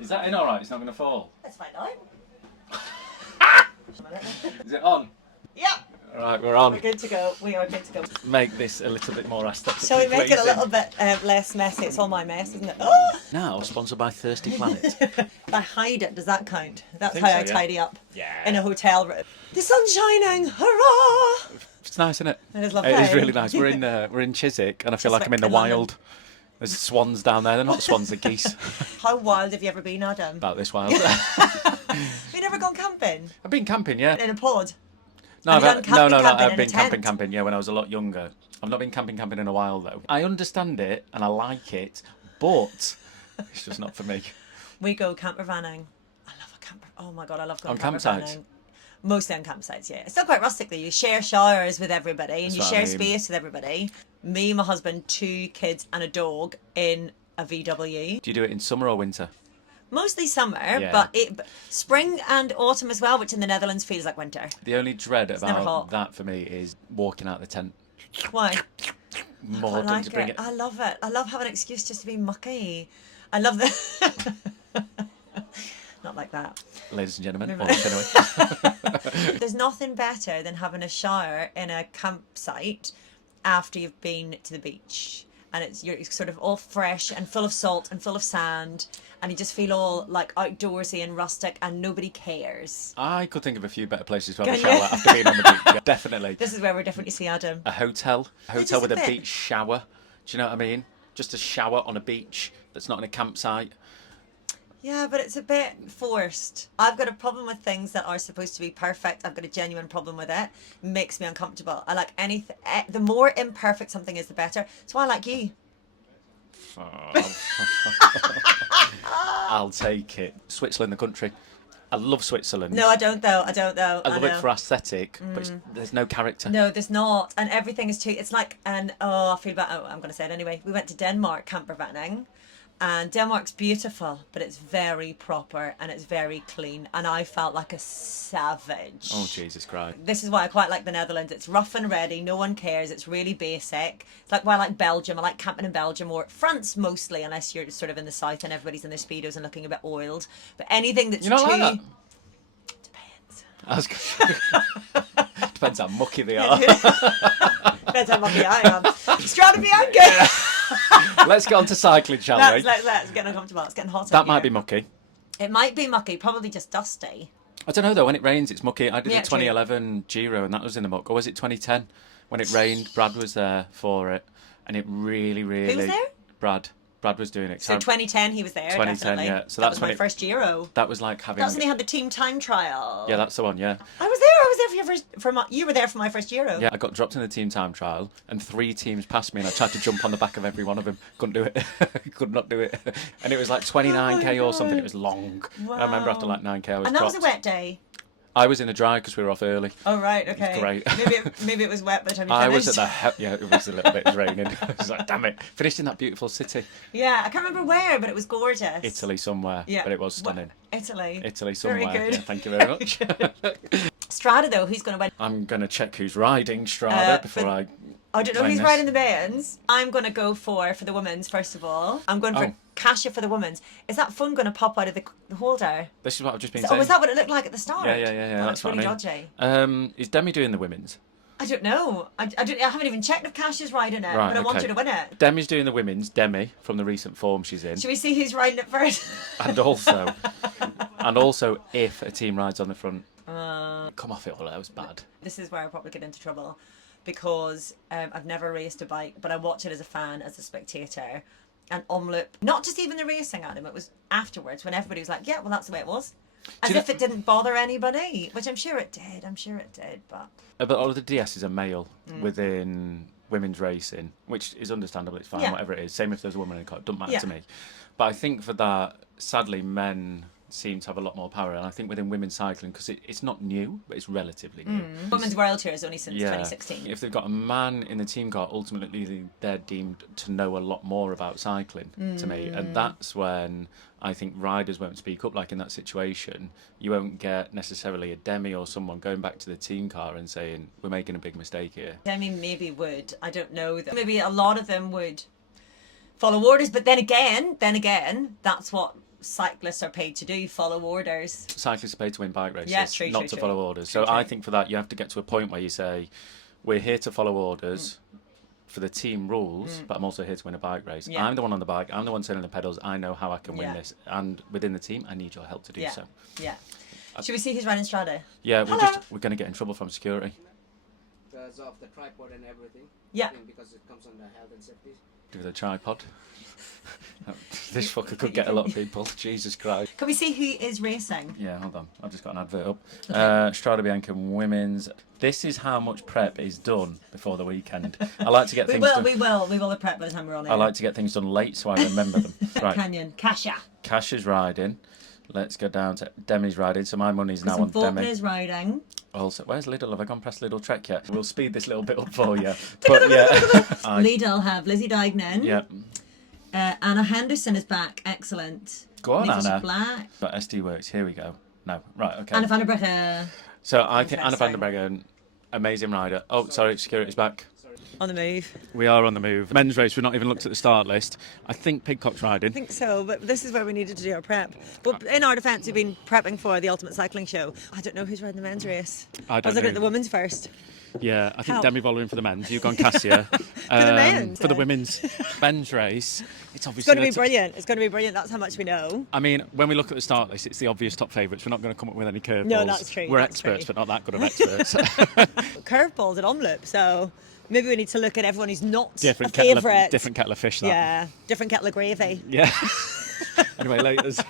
Is that in all right? It's not going to fall? Let's find out. Is it on? Yeah. All right, we're on. We're good to go. We are good to go. Make this a little bit more aesthetic. Shall we make it a little bit less messy? It's all my mess, isn't it? Oh! Now, sponsored by Thirsty Planet. If I hide it, does that count? That's Think how so, I yeah. tidy up. Yeah. In a hotel room. The sun's shining! Hurrah! It's nice, isn't it? It is lovely. It is really nice. We're in Chiswick, and I feel like I'm in the London. wild. There's swans down there. They're not swans, they're geese. How wild have you ever been, Adam? About this wild. Have you never gone camping? I've been camping, yeah. In a pod? No, Have you done camping, no, camping I've in been a tent? camping, yeah, when I was a lot younger. I've not been camping in a while, though. I understand it, and I like it, but it's just not for me. We go camper vanning. I love a camper. Oh my god, I love going On camper campsites? vanning. Mostly on campsites, yeah. It's still quite rustic though. You share showers with everybody and That's you what I share mean. space with everybody. Me, my husband, 2 kids and a dog in a VW. Do you do it in summer or winter? Mostly summer, Yeah. but spring and autumn as well, which in the Netherlands feels like winter. The only dread never about hot. that for me is walking out the tent. Why? More I than like to bring it. it. I love it. I love having an excuse just to be mucky. I love the... Not like that. Ladies and gentlemen, Never- Orla Chennaoui. There's nothing better than having a shower in a campsite after you've been to the beach. And you're sort of all fresh and full of salt and full of sand. And you just feel all like outdoorsy and rustic and nobody cares. I could think of a few better places to have a Can you? shower after being on the beach. Yeah, definitely. This is where we're different, you see, Adam. A hotel is with a a bit. beach shower. Do you know what I mean? Just a shower on a beach that's not in a campsite. Yeah, but it's a bit forced. I've got a problem with things that are supposed to be perfect. I've got a genuine problem with it. It makes me uncomfortable. I like anything. The more imperfect something is, the better. That's why I like you. I'll take it. Switzerland, the country. I love Switzerland. No, I don't though. I don't though. I love it know. for aesthetic, but there's no character. No, there's not, and everything is too. It's like, and I feel bad. Oh, I'm going to say it anyway. We went to Denmark camper vanning, and Denmark's beautiful, but it's very proper and it's very clean, and I felt like a savage. Oh, Jesus Christ. This is why I quite like the Netherlands. It's rough and ready. No one cares. It's really basic. It's like why I like Belgium. I like camping in Belgium or France mostly, unless you're sort of in the south and everybody's in their speedos and looking a bit oiled. But anything that's You not too like that? depends. I was depends how mucky they are. Depends how lucky I am. Strade Bianche. Let's get on to cycling, shall we? Let's get uncomfortable. It's getting hot. That out might here. be mucky. It might be mucky. Probably just dusty. I don't know though. When it rains, it's mucky. I did Yeah, the true. 2011 Giro, and that was in the muck. Or was it 2010? When it rained, Brad was there for it, and it really. Who was there? Brad was doing it. So 2010, he was there. 2010, definitely. yeah. So that that's was when my it- first Giro. That was like having. That's when he had the team time trial. Yeah, that's the one. Yeah. I was there. I was there for your first. You were there for my first Giro. Yeah, I got dropped in the team time trial, and 3 teams passed me, and I tried to jump on the back of every one of them. Couldn't do it. Could not do it. And it was like 29k or something. It was long. I remember after like 9k, I was And that was dropped. a wet day. I was in a dry because we were off early. Oh right, okay. great. maybe it was wet by the time you I finished. was at the yeah, it was a little bit raining. I was like, damn it, finished in that beautiful city, Yeah, I can't remember where, but it was gorgeous. Italy somewhere. Yeah, but it was stunning. Italy. Italy Very somewhere. good. Yeah, thank you very much. Strade though, who's going to win? I'm gonna check who's riding Strade before but- I. I don't know claim who's this. riding the men's. I'm going to go for the women's first of all. I'm going for Oh. Kasia for the women's. Is that phone going to pop out of the holder? This is what I've just been Oh, saying. is that what it looked like at the start? Yeah. Oh, That's it's what really I mean. dodgy. Is Demi doing the women's? I don't know. I haven't even checked if Kasia's riding it, Right, but I want okay. her to win it. Demi's doing the women's. Demi from the recent form she's in, Should we see who's riding it first? and also, if a team rides on the front. Come off it, all that was bad. This is where I probably get into trouble because I've never raced a bike, but I watch it as a fan, as a spectator. And Omloop, not just even the racing, Adam, it was afterwards when everybody was like, yeah, well, that's the way it was. As Do you if it didn't bother anybody, which I'm sure it did, but... But all of the DSs are male within women's racing, which is understandable. It's fine, Yeah. whatever it is. Same if there's a woman in the car, it doesn't matter Yeah. to me. But I think for that, sadly, men seem to have a lot more power. And I think within women's cycling, because it's not new, but it's relatively new. Women's World Tour is only since Yeah. 2016. If they've got a man in the team car, ultimately they're deemed to know a lot more about cycling to me. And that's when I think riders won't speak up. Like in that situation, you won't get necessarily a Demi or someone going back to the team car and saying, we're making a big mistake here. I mean, maybe would. I don't know. Maybe a lot of them would follow orders, but then again, that's what cyclists are paid to do, follow orders. Cyclists are paid to win bike races, Yeah, true, not true, to true. follow orders. True, So I true. think for that you have to get to a point where you say, we're here to follow orders for the team rules, but I'm also here to win a bike race. Yeah. I'm the one on the bike, I'm the one turning the pedals, I know how I can win Yeah. this. And within the team, I need your help to do Yeah. so. Yeah. Should we see who's running Strade? Yeah, Hello. we're going to get in trouble from security. Because of the tripod and everything. Yeah. I think because it comes under health and safety. With a tripod. This fucker could get a lot of people. Jesus Christ. Can we see who is racing? Yeah, hold on. I've just got an advert up. Strade Bianche women's. This is how much prep is done before the weekend. I like to get We things will, done. we will. We will prep by the time we're on it. I like to get things done late so I remember them. Right. Canyon. Kasha. Cash is riding. Let's go down to Demi's riding. So my money's now Some on Volkman Demi. is riding. Also, where's Lidl? Have I gone past Lidl Trek yet? We'll speed this little bit up for you. But yeah. Lidl have Lizzie Dignan. Yeah. Anna Henderson is back. Excellent. Go on, Lisa Anna. Black. But SD works. Here we go. No. Right, okay. Anna van der Breggen. So I think Anna van der Interesting. Breggen, amazing rider. Oh, sorry, security's back. On the move. We are on the move. Men's race, we've not even looked at the start list. I think Pigcock's riding. I think so, but this is where we needed to do our prep. But in our defence, we've been prepping for the Ultimate Cycling Show. I don't know who's riding the men's race. I don't was looking at know. the women's first. Yeah, I think Help. Demi Vollering for the men's. You've gone Cassia. For the men's, For the yeah. women's. Men's race. It's It's obviously... going to be brilliant. It's going to be brilliant. That's how much we know. I mean, when we look at the start list, it's the obvious top favourites. We're not going to come up with any curveballs. No, that's true, We're that's experts, true. but not that good of experts. Curveballs at Omloop, so maybe we need to look at everyone who's not different a favourite. kettle of fish, that. Yeah, different kettle of gravy. Yeah. Anyway, laters.